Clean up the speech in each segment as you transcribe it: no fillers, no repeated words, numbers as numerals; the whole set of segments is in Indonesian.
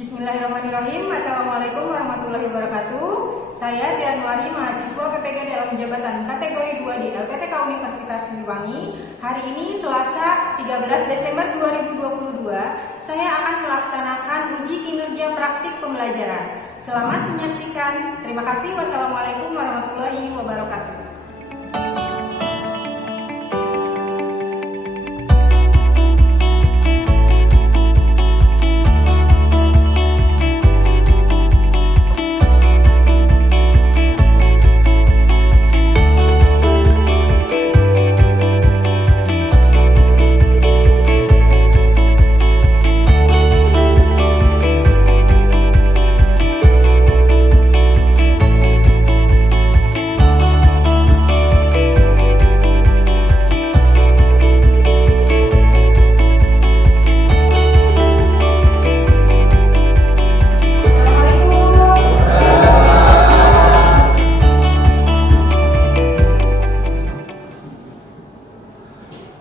Bismillahirrahmanirrahim. Assalamualaikum warahmatullahi wabarakatuh. Saya Dianwari, mahasiswa PPG dalam jabatan kategori 2 di LPTK Universitas Siliwangi. Hari ini Selasa 13 Desember 2022, saya akan melaksanakan uji kinerja praktik pembelajaran. Selamat menyaksikan. Terima kasih. Wassalamualaikum warahmatullahi wabarakatuh.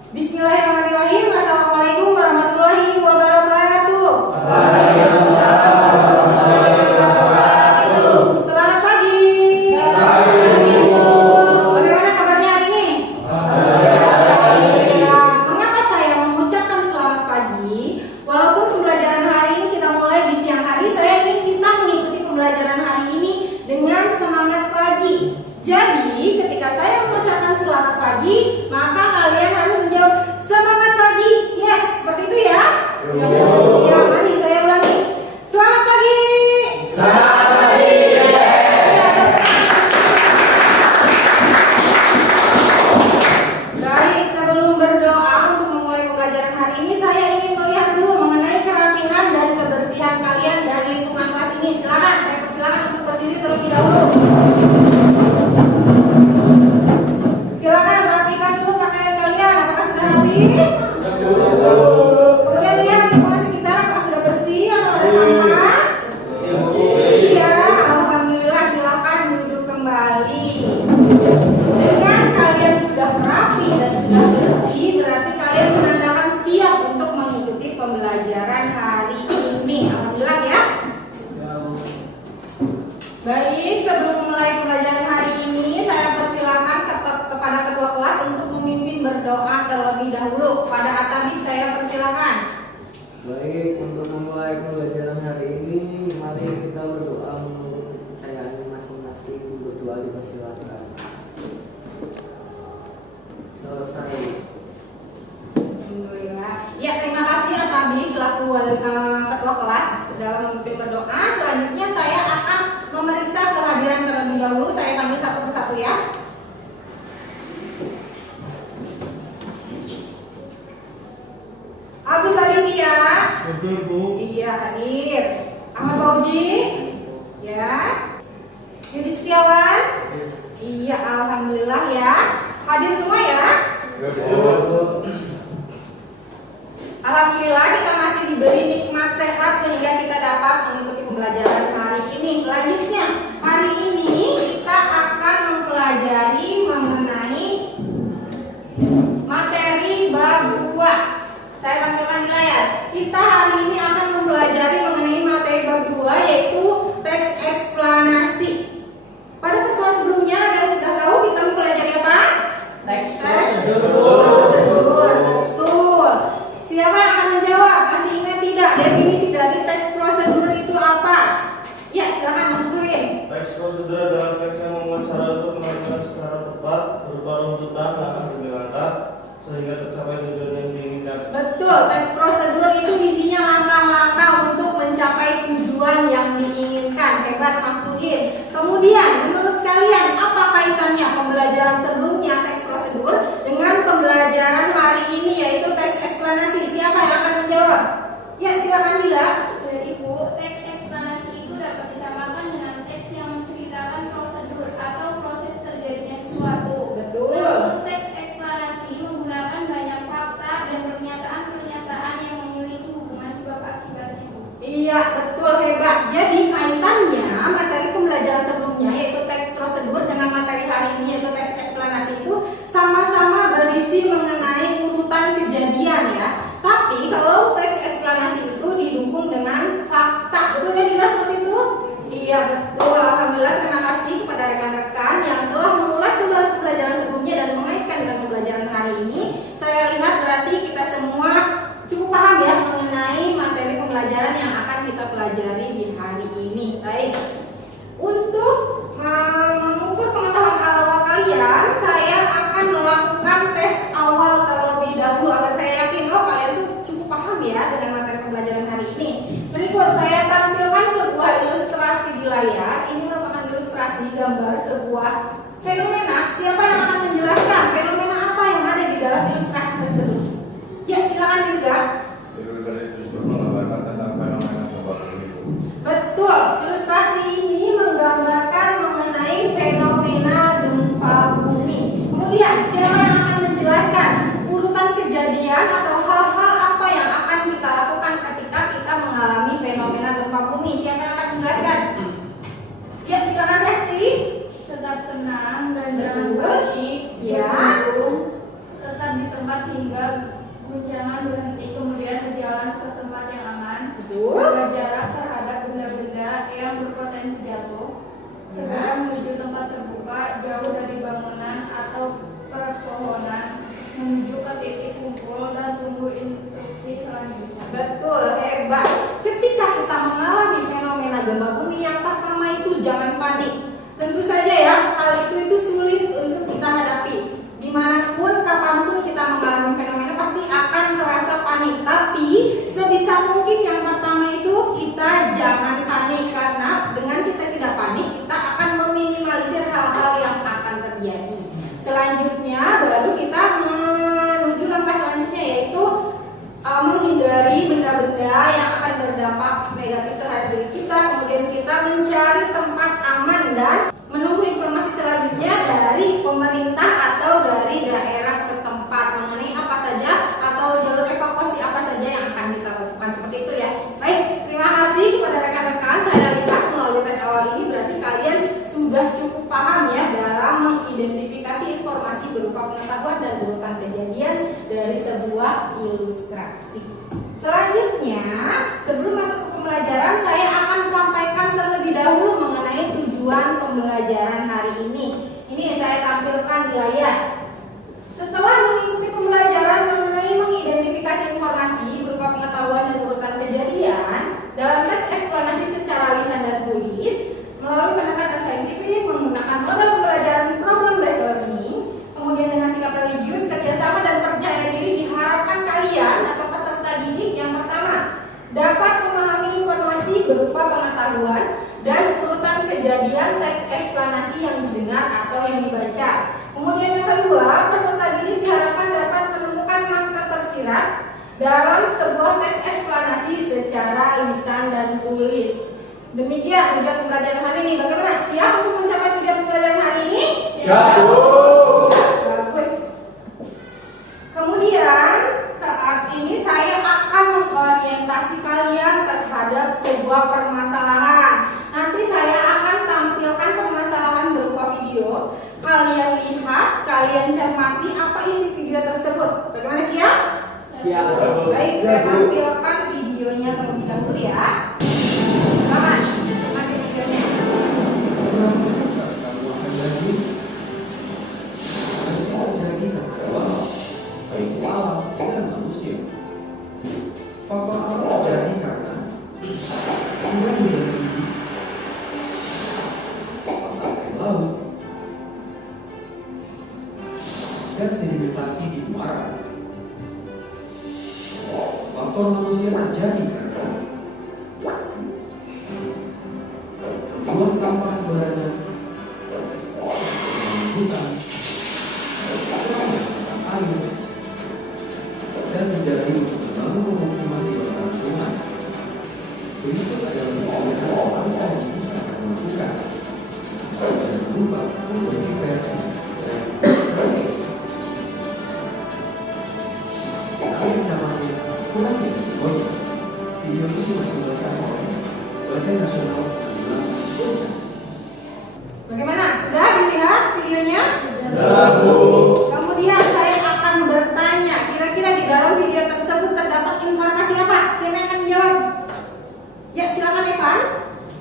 Bismillahirrahmanirrahim. Assalamualaikum warahmatullahi wabarakatuh. Selamat pagi. Bagaimana kabarnya hari ini? Mengapa saya mengucapkan selamat pagi? Walaupun pembelajaran hari ini kita mulai di siang hari, saya ingin kita mengikuti pembelajaran hari ini dengan semangat pagi. Jadi, ketika saya mengucapkan selamat pagi, maka kalian harus menjawab semangat pagi. Yes, seperti itu ya? Ya, mari saya ulangi. Selamat pagi. Selamat pagi. Baik, sebelum berdoa untuk memulai pembelajaran hari ini, saya ingin melihat dulu mengenai kerapihan dan kebersihan kalian dari lingkungan kelas ini. Silakan, saya persilakan untuk berdiri terlebih dahulu. Silakan rapikan dulu pakaian kalian. Apakah sudah rapi? Kemudian lihat lingkungan sekitar, apakah sudah bersih atau ada sampah? Iya, alhamdulillah. Silakan duduk kembali. Dengan kalian sudah rapi dan sudah bersih, berarti kalian menandakan siap untuk mengikuti pembelajaran hari ini. Alhamdulillah ya. Baik, sebelum memulai pembelajaran hari ini, saya persilakan kepada ketua kelas untuk memimpin berdoa terlebih dahulu. Kepada Atabi saya persilakan. Baik, untuk memulai pembelajaran hari ini, mari kita berdoa menurut kepercayaan masing-masing. Berdoa dipersilakan. Selesai. Alhamdulillah. Ya, terima kasih Atabi selaku ketua kelas dalam memimpin berdoa. Selanjutnya saya akan memeriksa kehadiran terlebih dahulu. Saya panggil satu persatu ya. Agus Aditya. Hadir, Bu. Iya, hadir. Ahmad Fauji. Ya. Yudi Setiawan. Iya, alhamdulillah ya. Hadir semua ya. Alhamdulillah kita masih diberi nikmat sehat sehingga kita dapat mengikuti pembelajaran hari ini. Selanjutnya, hari ini kita akan mempelajari mengenai materi bab 2. Saya tampilkan di layar. Kita hari ini akan mempelajari mengenai materi bab 2, yaitu teks eksplanasi. Pada pertemuan sebelumnya ada yang sudah tahu kita mempelajari apa? Teks prosedur. Betul. Siapa yang akan menjawab? Masih ingat tidak definisi dari teks prosedur itu apa? Ya, silakan menentuin. Teks prosedur adalah teks yang memuat syarat untuk melakukan secara tepat berupa runtutan langkah demi langkah sehingga tercapai tujuan yang diinginkan. Betul, teks prosedur itu isinya langkah-langkah untuk mencapai tujuan yang diinginkan. Hebat, Maftuhin. Kemudian, menurut kalian apa kaitannya pembelajaran sebelumnya teks prosedur dengan pembelajaran hari ini yaitu teks eksplanasi? Siapa yang akan menjawab? Ya, silakan Dila. Ibu, teks eksplanasi itu dapat disamakan dengan teks yang menceritakan prosedur atau proses terjadinya sesuatu. Betul. Untuk teks eksplanasi menggunakan banyak fakta dan pernyataan-pernyataan yang memiliki hubungan sebab akibatnya. Iya, betul, hebat. Jadi kaitannya materi pembelajaran sebelumnya yaitu teks prosedur dengan materi hari ini yaitu teks eksplanasi itu sama-sama berisi mengenai urutan kejadian ya. Tapi kalau teks eksplanasi itu didukung dengan fakta. pembelajaran yang akan kita pelajari di hari ini. Baik, untuk mengukur pengetahuan awal kalian, saya akan melakukan tes awal terlebih dahulu agar saya yakin kalian tuh cukup paham ya dengan materi pembelajaran hari ini. Berikut saya tampilkan sebuah ilustrasi di layar. Ini merupakan ilustrasi gambar sebuah fenomena. Siapa yang akan menjelaskan fenomena apa yang ada di dalam ilustrasi tersebut? Ya, silakan Dirga. Menggambarkan tentang fenomena gempa bumi. Betul, ilustrasi ini menggambarkan mengenai fenomena gempa bumi. Kemudian, siapa yang akan menjelaskan urutan kejadian atau hal-hal apa yang akan kita lakukan ketika kita mengalami fenomena gempa bumi? Siapa yang akan menjelaskan? Ya, silakan Resti. Tetap tenang dan Betul. jangan panik. Ya. Tetap di tempat hingga guncangan berhenti, kemudian berjalan ke tempat yang aman. Betul. Jaga jarak terhadap benda-benda yang berpotensi jatuh. Segera menuju tempat terbuka, jauh dari bangunan atau perpohonan, menuju ke titik kumpul dan tunggu instruksi selanjutnya. Betul, hebat. Ketika kita mengalami fenomena gempa bumi, yang pertama itu jangan panik. Tentu saja ya, hal itu sulit untuk kita hadapi. Dimanapun, kapanpun kita mengalami fenomena pasti akan terasa panik. Tapi sebisa mungkin yang pertama itu kita jangan panik, karena dengan kita tidak panik kita akan meminimalisir hal-hal yang akan terjadi. Selanjutnya baru kita menuju langkah selanjutnya, yaitu menghindari benda-benda yang akan berdampak negatif terhadap diri kita. Kemudian kita mencari tempat aman dan menunggu informasi selanjutnya dari pemerintah atau dari daerah setempat mengenai apa saja atau jalur evakuasi apa saja yang akan kita lakukan, seperti itu ya. Baik, terima kasih kepada rekan-rekan. Saya lihat melalui tes awal ini berarti kalian sudah cukup paham ya dalam mengidentifikasi informasi berupa pengetahuan dan urutan kejadian dari sebuah ilustrasi. Selanjutnya, sebelum masuk ke pembelajaran, saya akan sampaikan terlebih dahulu mengenai tujuan pembelajaran hari ini. Ini saya tampilkan di layar. Setelah mengikuti pembelajaran mengenai mengidentifikasi informasi berupa pengetahuan dan urutan kejadian dalam teks eksplanasi secara lisan dan tulis melalui pendekatan saintifik menggunakan model pembelajaran problem based learning, kemudian dengan sikap religius, kerjasama dan percaya diri, diharapkan kalian atau peserta didik yang pertama dapat memahami informasi berupa pengetahuan dan urutan kejadian teks eksplanasi yang didengar atau yang dibaca. Kemudian yang kedua, peserta didik diharapkan dapat menemukan makna tersirat dalam sebuah teks eksplanasi secara lisan dan tulis. Demikian tujuan pembelajaran hari ini. Bagaimana? Siap untuk mencapai tujuan pembelajaran hari ini? Siap, Bu. Bagus. Kemudian saat ini saya akan mengorientasi kalian terhadap sebuah permasalahan. Nanti saya akan tampilkan permasalahan berupa video. Kalian lihat, kalian cermati apa isi video tersebut. Bagaimana, siap? Siap. Baik, saya tampilkan videonya terlebih dahulu ya. Selamat, cermati videonya. Faktor alam terjadi karena curah hujan tinggi, pasang air laut, dan sedimentasi di muara. Faktor manusia terjadi karena buang sampah sembarangan, hutan, air, dan menjadi membangun pemukiman di bantaran sungai. Berikut adalah beberapa langkah yang bisa kamu lakukan. Jangan lupa untuk preventif dan praktis. Tapi ancamannya kurang risikonya. Video ini dipersembahkan oleh Badan Nasional Penanggulangan Bencana. Bagaimana? Sudah dilihat videonya? Sudah, Bu. Kemudian saya akan bertanya, kira-kira di dalam video tersebut terdapat informasi apa? Siapa yang akan menjawab? Ya, silakan Evan.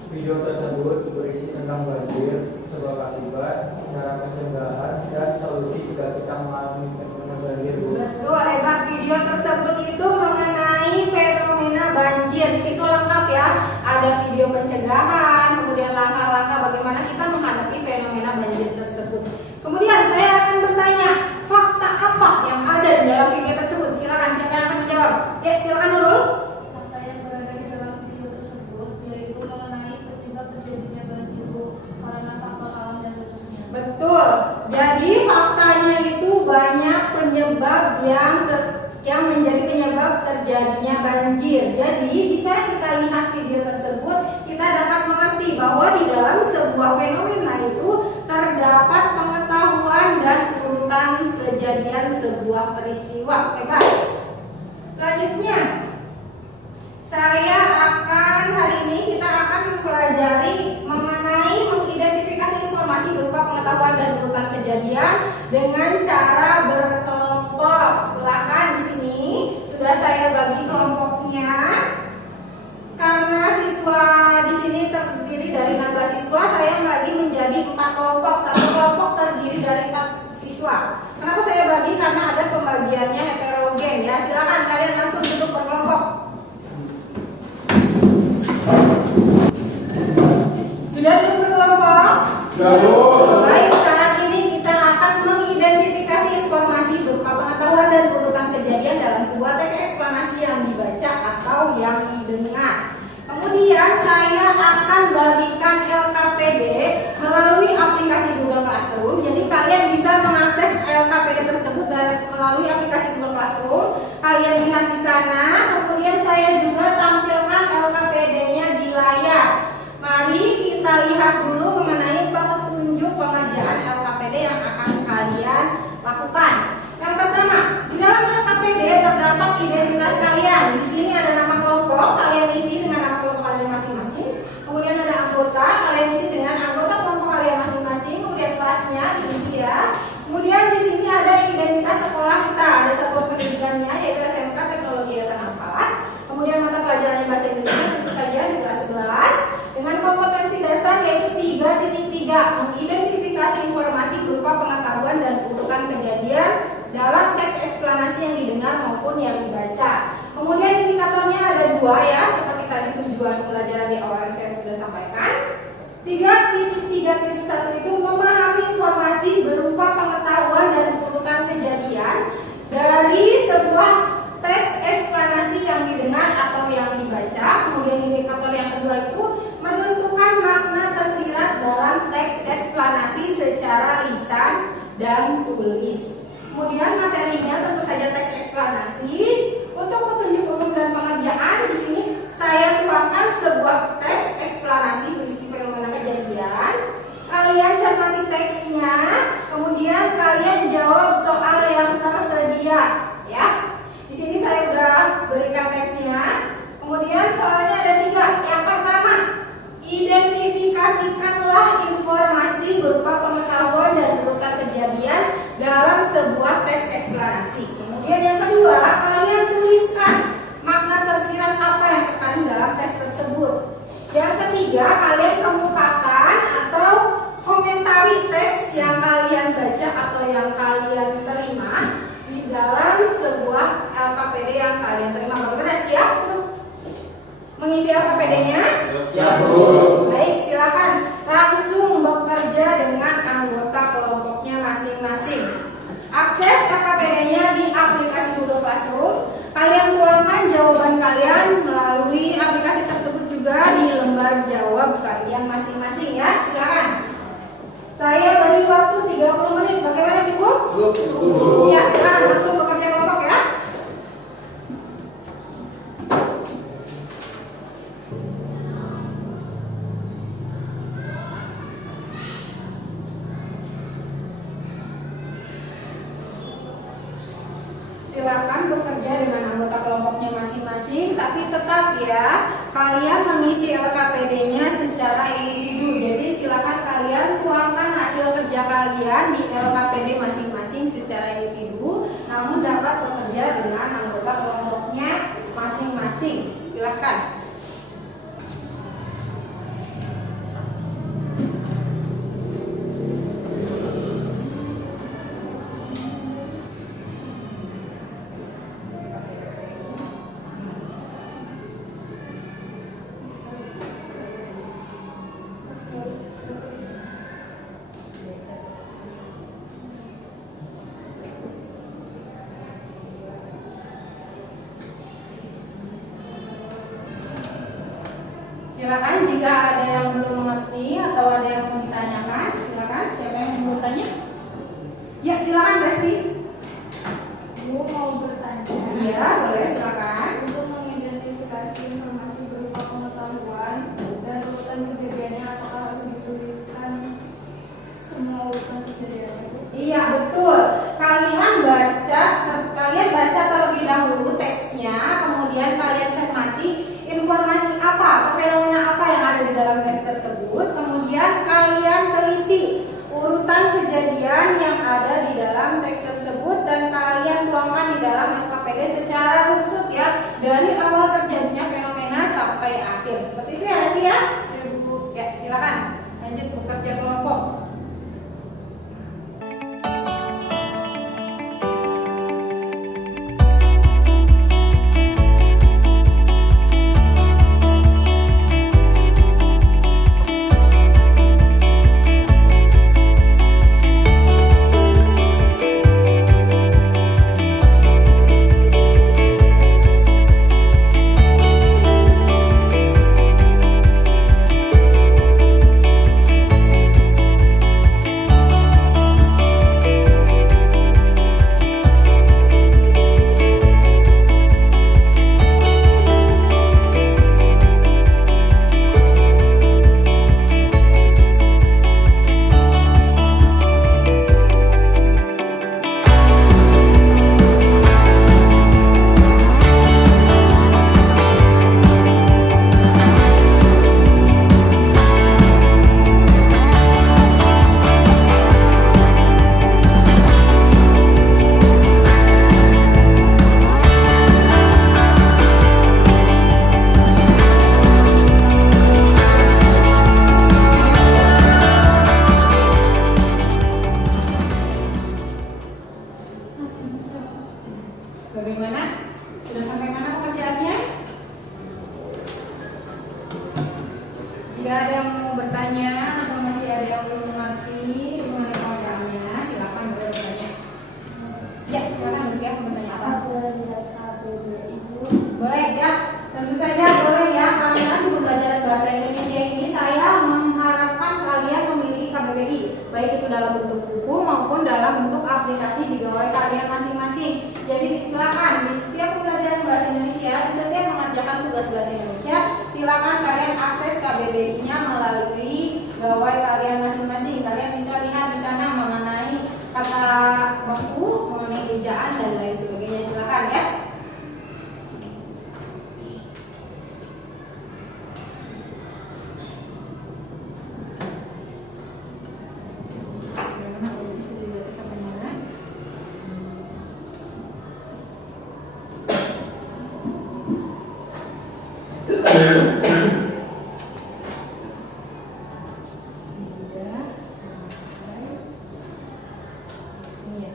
Video tersebut berisi tentang banjir, sebab akibat, cara pencegahan, dan solusi jika kita mengalami fenomena banjir. Bu. Betul, hebat. Video tersebut itu mengenai fenomena banjir. Disitulah ada video pencegahan, kemudian langkah-langkah bagaimana kita menghadapi fenomena banjir tersebut. Kemudian saya akan bertanya, fakta apa yang ada di dalam video tersebut? Silakan, siapa yang akan menjawab? Ya, silakan Nurul. Fakta yang berada di dalam video tersebut yaitu mengenai penyebab terjadinya banjir karena faktor alam dan virusnya. Betul. Jadi faktanya itu banyak penyebab yang menjadi penyebab terjadinya banjir. Jadi jika kita lihat video tersebut, kita dapat mengerti bahwa di dalam sebuah fenomena itu terdapat pengetahuan dan urutan kejadian sebuah peristiwa. Oke, baik. Selanjutnya, kita akan mempelajari mengenai mengidentifikasi informasi berupa pengetahuan dan urutan kejadian dengan cara berkelompok. Silakan, di sini sudah saya bagi kelompoknya. Karena siswa di sini terdiri dari 16 siswa, saya bagi menjadi 4 kelompok. Satu kelompok terdiri dari 4 siswa. Kenapa saya bagi? Karena ada pembagiannya heterogen ya. Silakan kalian langsung duduk berkelompok. Sudah duduk berkelompok? Baik, saat ini kita akan mengidentifikasi informasi berupa pengetahuan dan urutan kejadian dalam sebuah teks eksplanasi yang dibaca atau yang didengar. Kemudian saya akan bagikan LKPD melalui aplikasi Google Classroom. Jadi kalian bisa mengakses LKPD tersebut melalui aplikasi Google Classroom. Kalian lihat di sana. Kemudian saya juga tampilkan LKPD-nya di layar. Mari kita lihat dulu mengenai petunjuk pengerjaan LKPD yang akan kalian lakukan. Yang pertama, di dalam LKPD terdapat identitas kalian. Di sini ada nama kelompok, kalian isi dengan nama kelompok kalian masing-masing. Kemudian ada anggota, kalian isi dengan anggota kelompok kalian masing-masing. Kemudian kelasnya diisi ya. Kemudian di sini ada identitas sekolah kita, ada satuan pendidikannya yaitu SMK Teknologi Yayasan Al-Falah. Kemudian mata pelajarannya bahasa Indonesia tentu saja di kelas 11 dengan kompetensi dasar yaitu 3.3, mengidentifikasi informasi berupa pengetahuan dan urutan kejadian dalam teks eksplanasi yang didengar maupun yang dibaca. Kemudian indikatornya ada 2 ya, seperti tadi tujuan pembelajaran di awal yang saya sudah sampaikan. 3.3.1 itu memahami informasi berupa pengetahuan dan urutan kejadian dari sebuah teks eksplanasi yang didengar atau yang dibaca. Kemudian indikator yang kedua itu menentukan makna tersirat dalam teks eksplanasi secara lisan dan tulis. Kemudian materinya tentu saja teks eksplanasi. Untuk petunjuk umum dan pengerjaan di sini saya tuangkan sebuah teks eksplanasi berisi fenomena kejadian. Kalian cermati teksnya, kemudian kalian jawab soal yang tersedia, ya. Di sini saya sudah berikan teksnya. Kemudian soalnya ada 3. Yang pertama, identifikasikanlah informasi berupa pengetahuan dan urutan kejadian dalam sebuah teks eksplanasi. Kemudian yang kedua, kalian tuliskan makna tersirat apa yang terkandung dalam teks tersebut. Yang ketiga, kalian kemukakan atau komentari teks yang kalian baca atau yang kalian terima di dalam sebuah LKPD yang kalian terima. Bagaimana, siap untuk mengisi LKPD-nya? Siap, Bu. Baik, silakan langsung bekerja dengan anggota kelompoknya masing-masing. Akses LKPD-nya di aplikasi Google Classroom. Kalian tuangkan jawaban kalian melalui aplikasi tersebut juga di lembar jawab kalian masing-masing ya. Silakan. Saya beri waktu 30 menit. Bagaimana, cukup? Cukup. Ya, silakan langsung bekerja kelompok ya. Silakan bekerja dengan anggota kelompoknya masing-masing, tapi tetap ya kalian mengisi LKPD-nya secara individu. Jadi silakan kalian tuangkan hasil kerja kalian di LKPD masing-masing secara individu, namun dapat bekerja dengan anggota kelompoknya masing-masing. Silakan. Silakan jika ada yang belum mengerti atau ada yang mau ditanyakan, silakan. Siapa yang mau bertanya? Ya, silakan Resti. Bu mau bertanya. Iya, boleh silakan. Untuk mengidentifikasi informasi berupa pengetahuan dan urutan kejadiannya, apakah harus dituliskan semua urutan kejadiannya, Bu? Iya, betul. Kalian baca terlebih dahulu teksnya, kemudian kalian cermati informasi apa atau fenomena apa yang ada di dalam teks tersebut, kemudian kalian teliti urutan kejadian yang ada di dalam teks tersebut dan kalian tuangkan di dalam LKPD secara runtut ya, dari awal terjadinya fenomena sampai akhir. Seperti itu ya, Resi ya? Ya, Bu. Ya, silakan lanjut bekerja kelompok. Bagaimana? Sudah sampai mana pekerjaannya? Jika ada yang mau bertanya atau masih ada yang belum mengerti mengenai pekerjaannya, silakan boleh bertanya. Ya, silakan nanti ya bertanya apa? Boleh lihat KBB Ibu. Boleh ya, tentu saja boleh ya. Kalian di pembelajaran bahasa Indonesia ini saya mengharapkan kalian memiliki KBBI, baik itu dalam bentuk buku maupun dalam bentuk aplikasi di gawai kalian masing-masing. Jadi silakan di setiap pembelajaran bahasa Indonesia, di setiap mengerjakan tugas bahasa Indonesia, silakan kalian akses KBBI-nya melalui gawai kalian masing-masing. Kalian bisa lihat di sana mengenai kata baku, mengenai ejaan dan lain sebagainya. Silakan ya. Bagaimana kalau bisa dilihat sampai mana? Sudah sampai sini ya.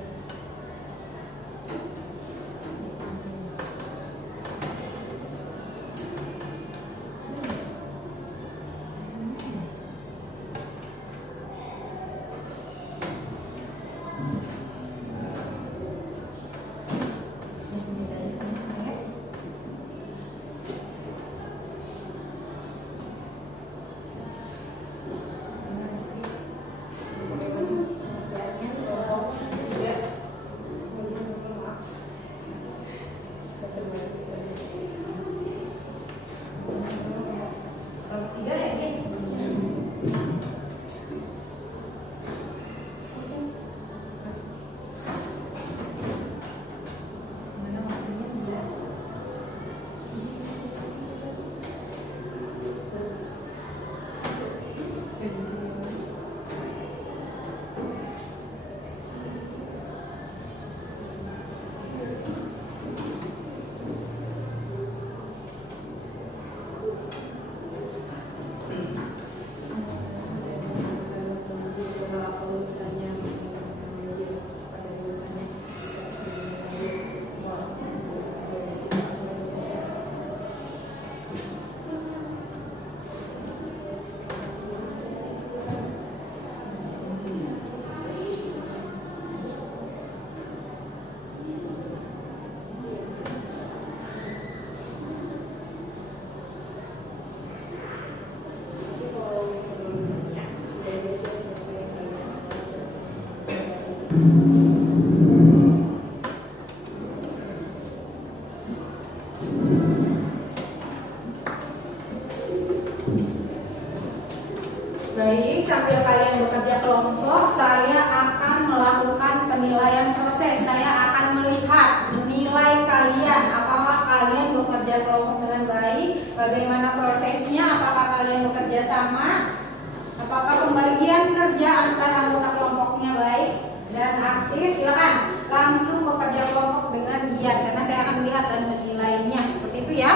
Baik, sambil kalian bekerja kelompok, saya akan melakukan penilaian proses. Saya akan menilai kalian, apakah kalian bekerja kelompok dengan baik, bagaimana prosesnya, apakah kalian bekerja sama, apakah pembagian kerja antara anggota kelompoknya baik dan aktif. Silakan langsung bekerja kelompok dengan giat, karena saya akan melihat dan menilainya. Seperti itu ya.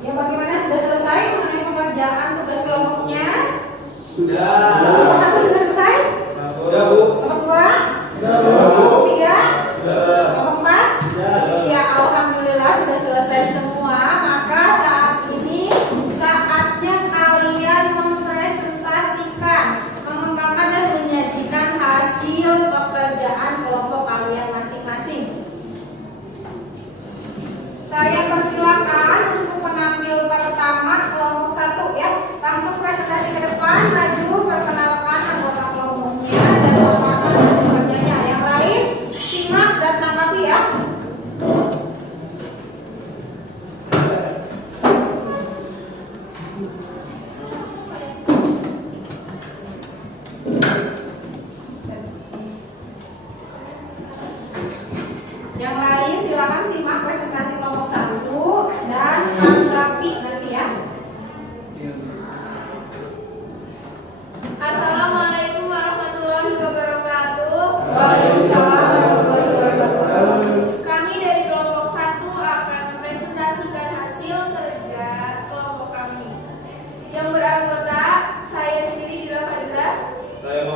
Ya, bagaimana, sudah selesai mengenai pengerjaan tugas kelompoknya? Sudah. Kelompok 1 sudah selesai? Sudah, Bu. Kelompok 2? Sudah, Bu. Kelompok 3? Sudah. Kelompok 4? Sudah. Iya, alhamdulillah sudah selesai semua. Maka saat ini saatnya kalian mempresentasikan, mengembangkan dan menyajikan hasil pekerjaan kelompok kalian masing-masing. Saya persilakan untuk penampil pertama kelompok 1 ya. Langsung presentasi ke depan, maju, perkenalkan.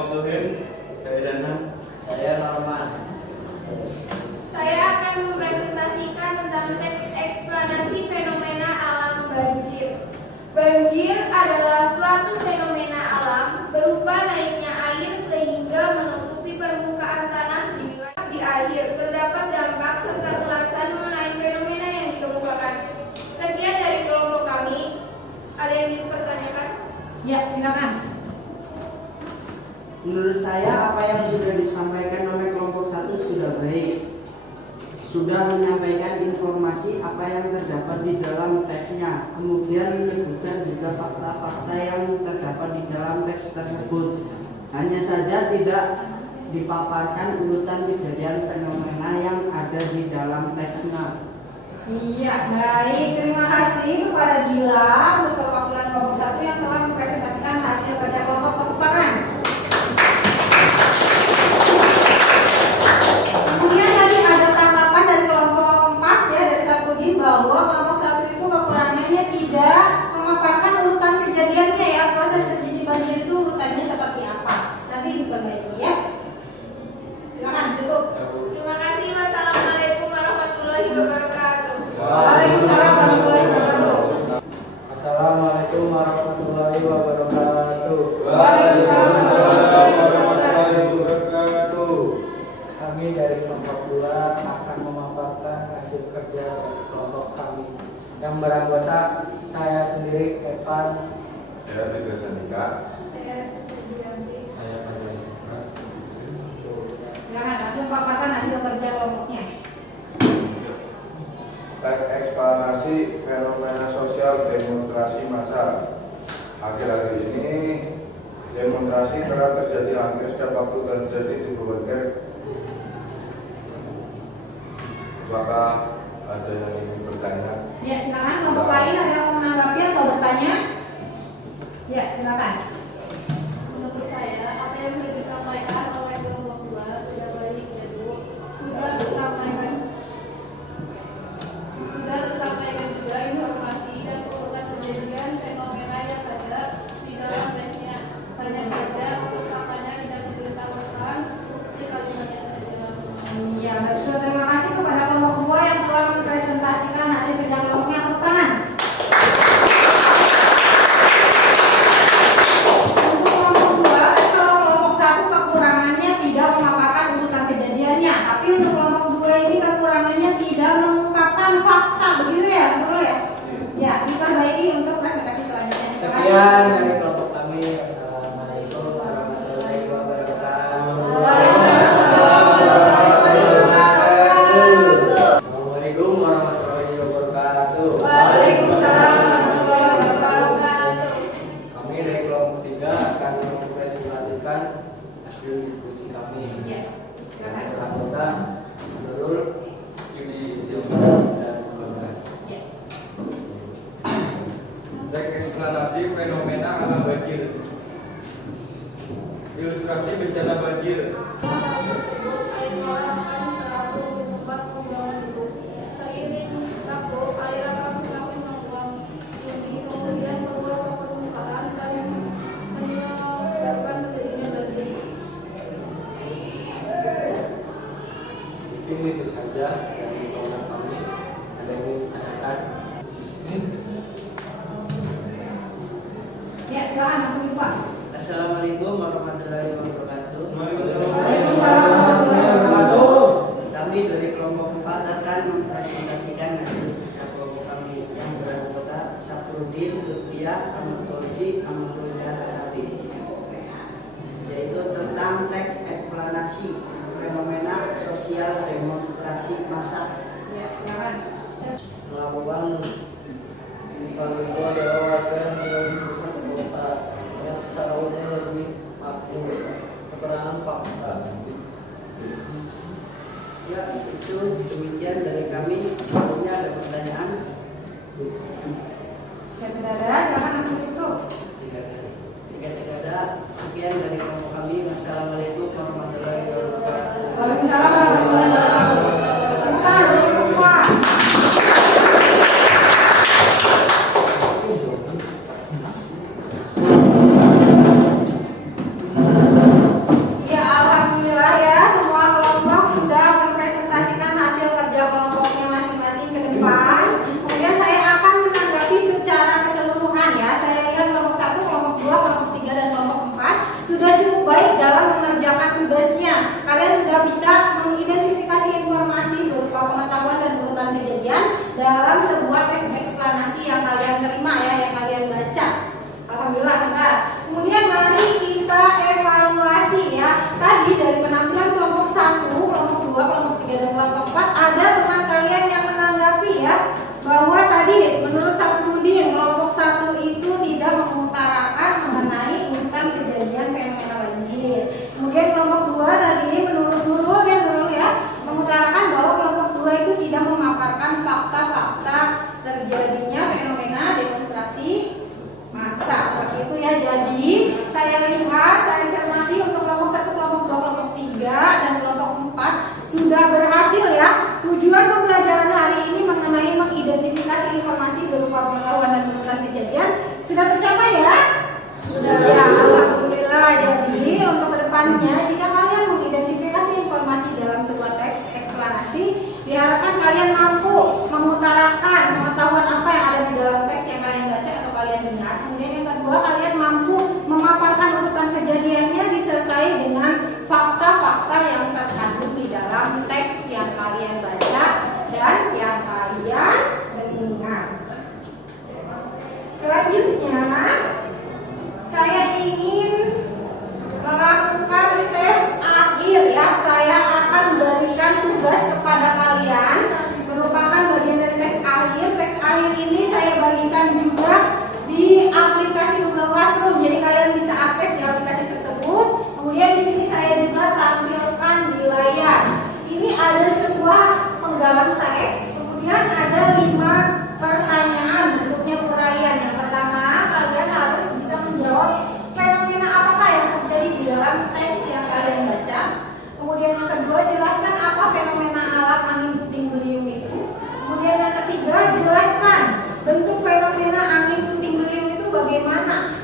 Mausuhin. Saya Danang. Saya Norman. Saya akan mempresentasikan tentang teks eksplanasi fenomena alam banjir. Banjir adalah suatu fenomena alam berupa naiknya air sehingga menutupi permukaan tanah di wilayah di air. Terdapat dampak serta ulasan mengenai fenomena yang dikemukakan. Sekian dari kelompok kami. Ada yang dipertanyakan? Ya, silakan. Menurut saya apa yang sudah disampaikan oleh kelompok 1 sudah baik. Sudah menyampaikan informasi apa yang terdapat di dalam teksnya. Kemudian menyebutkan juga fakta-fakta yang terdapat di dalam teks tersebut. Hanya saja tidak dipaparkan urutan kejadian fenomena yang ada di dalam teksnya. Iya, baik. Terima kasih kepada Dila untuk perwakilan kelompok 1 yang telah mempresentasikan hasil kerja kelompok. Tepuk tangan. Kemudian tadi ada tanggapan dari kelompok 4 ya, dari Sarpudin, bahwa kelompok 1 itu kekurangannya tidak memaparkan urutan kejadiannya ya, proses terjadi banjir itu urutannya seperti apa. Nanti diperbaiki ya. Silakan tutup. Terima kasih. Wassalamualaikum warahmatullahi wabarakatuh. Waalaikumsalam warahmatullahi wabarakatuh. Assalamualaikum warahmatullahi wabarakatuh. Waalaikumsalam warahmatullahi wabarakatuh. Kami dari kelompok 2 akan memaparkan hasil kerja dari kelompok kami yang beranggota saya sendiri, Evan. Saya Tegas Andika. Saya Supriyanti. Saya Panjang. Silakan langsung paparkan hasil kerja kelompoknya. Teks eksplanasi fenomena sosial demonstrasi massal. Akhir-akhir ini demonstrasi kerap terjadi hampir setiap waktu terjadi di berbagai. Apakah ada yang ingin bertanya? Ya, silakan kelompok lain ada yang mau menanggapi atau bertanya? Ya, silakan. Menurut saya, apa yang sudah disampaikan oleh kelompok 2 sudah baik, yaitu sudah tersampaikan juga informasi dan urutan kejadian fenomena yang ada di dalam teksnya. Hanya saja untuk faktanya tidak diberitahukan, bukti kalimatnya saja. Iya, betul. Terima kasih kepada kelompok 2 yang telah mempresentasikan hasil kerja kelompoknya. Tepuk tangan. Untuk kelompok 2, kalau kelompok 1 kekurangannya tidak memaparkan urutan kejadiannya, tapi untuk kelompok 2 ini kekurangannya tidak mengungkapkan fakta, begitu ya, betul ya? Ya, diperbaiki untuk presentasi selanjutnya. Terima kasih. Sekian dari kelompok kami. Assalamualaikum warahmatullahi wabarakatuh. Assalamualaikum warahmatullahi wabarakatuh. Waalaikumsalam warahmatullahi wabarakatuh. Kami dari kelompok 3 akan mempresentasikan hasil diskusi kami. Ya, silakan. Anggota Nurul, Yudi Istimewa, dan Bagas. Ya. Teks eksplanasi fenomena alam banjir. Ilustrasi bencana banjir. Air malam akan selalu menyumbat pembuangan itu. Seiring waktu, air akan semakin menguap tinggi, kemudian keluar ke permukaan dan menyebabkan terjadinya banjir. Mungkin itu saja dari kelompok kami. Ada yang ingin ditanyakan? Ya, silakan langsung dibuka. Assalamualaikum warahmatullahi wabarakatuh. Waalaikumsalam warahmatullahi wabarakatuh. Kami dari kelompok 4 akan mempresentasikan hasil kerja kelompok kami yang beranggota Saprudin, Lutfiah, Ahmad Polisi, Ahmad dan Habib, yaitu tentang teks eksplanasi fenomena sosial demonstrasi massal. Ya, silakan. Melakukan kami itu adalah warga yang tinggal di pusat kota yang secara umum lebih makmur keterangan fakta. Ya, itu demikian dari kami. Sebelumnya ada pertanyaan? Jika tidak ada, silakan langsung ditutup. Jika tidak ada, sekian dari kelompok kami. Wassalamualaikum warahmatullahi wabarakatuh. Waalaikumsalam warahmatullahi wabarakatuh. Bentar, belum keluar. ya. Jadi saya lihat, saya cermati untuk kelompok 1, kelompok 2, kelompok 3 dan kelompok 4 sudah berhasil ya. Tujuan pembelajaran hari ini mengenai mengidentifikasi informasi berupa pengetahuan dan urutan kejadian sudah tercapai ya. Sudah ya, alhamdulillah. Jadi untuk kedepannya jika kalian mengidentifikasi informasi dalam sebuah teks eksplanasi, diharapkan kalian mampu mengutarakan pengetahuan apa yang ada di dalam teks yang kalian baca atau kalian dengar. Kemudian yang kedua, kalian mampu memaparkan urutan kejadiannya disertai dengan fakta-fakta yang terkandung di dalam teks yang kalian baca dan yang kalian dengar. Selanjutnya, saya ingin melakukan tes akhir ya. Saya akan berikan tugas kepada kalian, merupakan bagian dari tes akhir. Tes akhir ini saya bagikan juga di aplikasi Google Classroom, jadi kalian bisa akses di aplikasi tersebut. Kemudian di sini saya juga tampilkan di layar. Ini ada sebuah penggalan teks, kemudian ada 5 pertanyaan bentuknya uraian. Yang pertama, kalian harus bisa menjawab fenomena apakah yang terjadi di dalam teks yang kalian baca. Kemudian yang kedua, jelaskan apa fenomena alam angin puting beliung itu. Kemudian yang ketiga, jelaskan bentuk fenomena angin puting beliung itu bagaimana.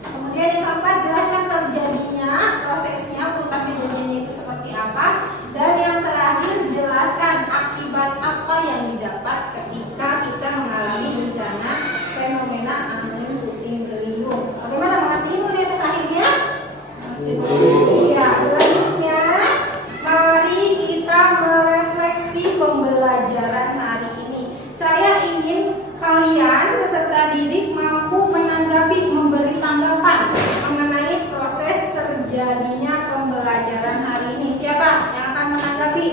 Kemudian yang keempat, jelaskan terjadinya, prosesnya, urutan kejadiannya itu seperti apa. Dan yang terakhir, jelaskan akibat apa yang didapat ketika kita mengalami bencana fenomena angin puting beliung. Bagaimana mengerti mulai tes akhirnya? Iya, selanjutnya mari kita merefleksi pembelajaran hari ini. Saya ingin kalian peserta didik mampu menanggapi, memberi tanggapan mengenai proses terjadinya pembelajaran hari ini. Siapa yang akan menanggapi?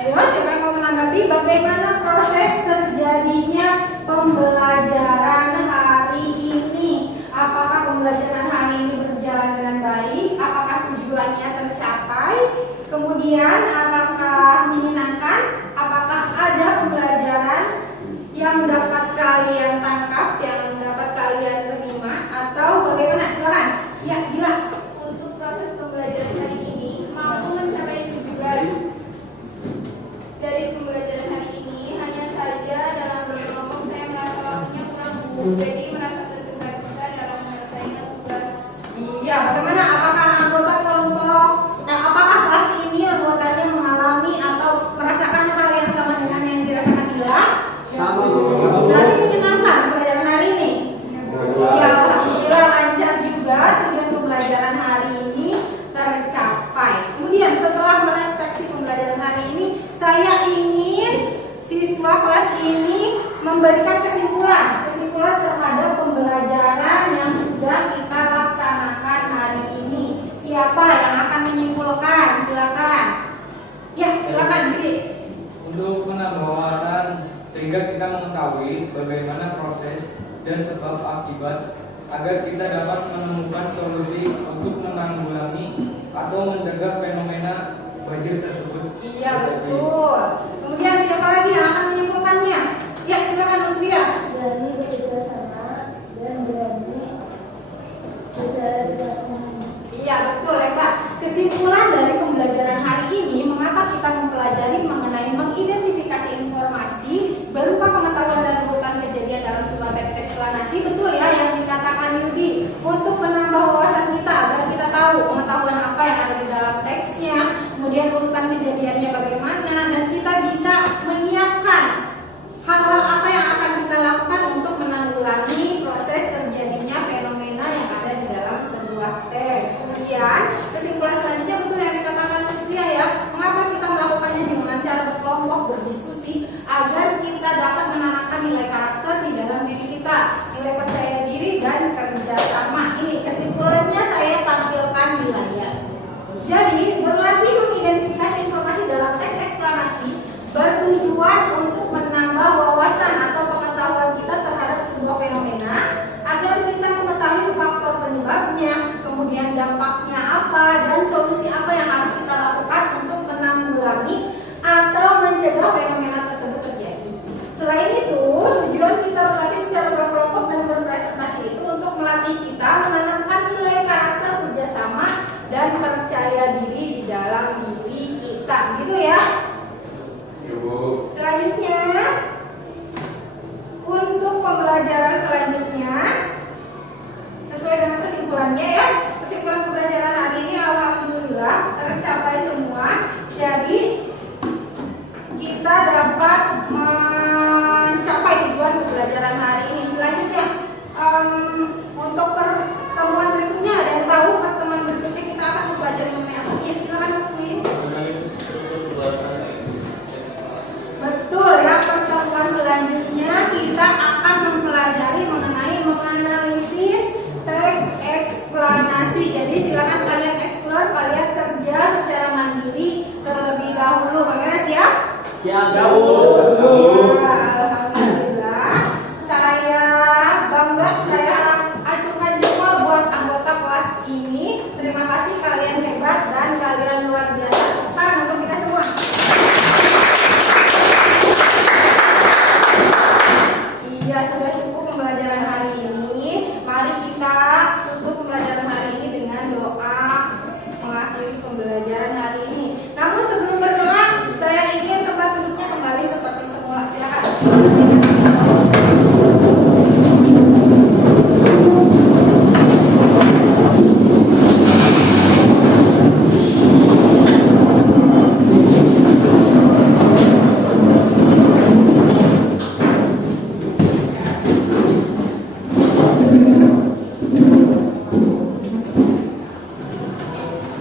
Ayo, siapa yang mau menanggapi bagaimana proses terjadinya pembelajaran hari ini? Apakah pembelajaran hari ini berjalan dengan baik? Apakah tujuannya tercapai? Kemudian apakah menyenangkan? Apakah ada pembelajaran yang dapat kalian tangkap, yang dapat kalian terima, atau bagaimana? Silakan. Ya, Gila. Untuk proses pembelajaran hari ini mampu mencapai tujuan dari pembelajaran hari ini. Hanya saja dalam berkelompok saya merasa waktunya kurang cukup, jadi merasa tergesa-gesa dalam menyelesaikan tugas. Iya, bagaimana? Apakah anggota kelompok, apakah kelas ini anggotanya mengalami atau merasakan hal yang sama dengan yang dirasakan Gila? Sama. Berarti menyenangkan pembelajaran hari ini? Ya, alhamdulillah lancar juga. Tujuan pembelajaran hari ini tercapai. Kemudian setelah merefleksi pembelajaran hari ini, saya ingin siswa kelas ini memberikan kesimpulan terhadap pembelajaran yang sudah kita laksanakan hari ini. Siapa yang akan menyimpulkan? Silakan. Ya, silakan, Didi. Untuk menambah wawasan sehingga kita mengetahui bagaimana proses dan sebab akibat agar kita dapat menemukan solusi untuk menanggulangi atau mencegah fenomena banjir tersebut. Iya, betul. Kemudian siapa lagi yang akan menyimpulkannya? Ya, silakan Lutfia. Berani bekerja sama dan berani bicara dengan umum. Iya, betul ya Pak. Kesimpulan dari pembelajaran hari ini, mengapa kita mempelajari mengenai mengidentifikasi informasi berupa pengetahuan dan urutan kejadian dalam sebuah teks eksplanasi. Betul ya yang dikatakan Yudi, untuk menambah wawasan kita agar kita tahu pengetahuan apa yang ada di dalam teksnya, kemudian urutan kejadiannya bagaimana, dan kita Alhamdulillah. Saya bangga, saya acungkan jempol buat anggota kelas ini. Terima kasih, kalian hebat dan kalian luar biasa. Tepuk tangan untuk kita semua. Iya, sudah cukup pembelajaran hari ini. Mari kita tutup pembelajaran hari ini dengan doa mengakhiri pembelajaran hari ini. Namun sebelum berdoa, saya ingin tempat duduknya kembali seperti semula. Silakan.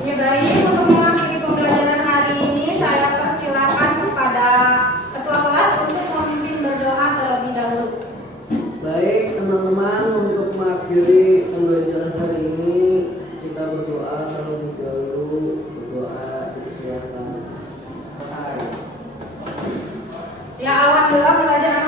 Ya baik, untuk mengakhiri pembelajaran hari ini, saya persilakan kepada ketua kelas untuk memimpin berdoa terlebih dahulu. Baik teman-teman, untuk mengakhiri pembelajaran hari ini kita berdoa terlebih dahulu. Berdoa dipersilakan. Ya alhamdulillah pembelajaran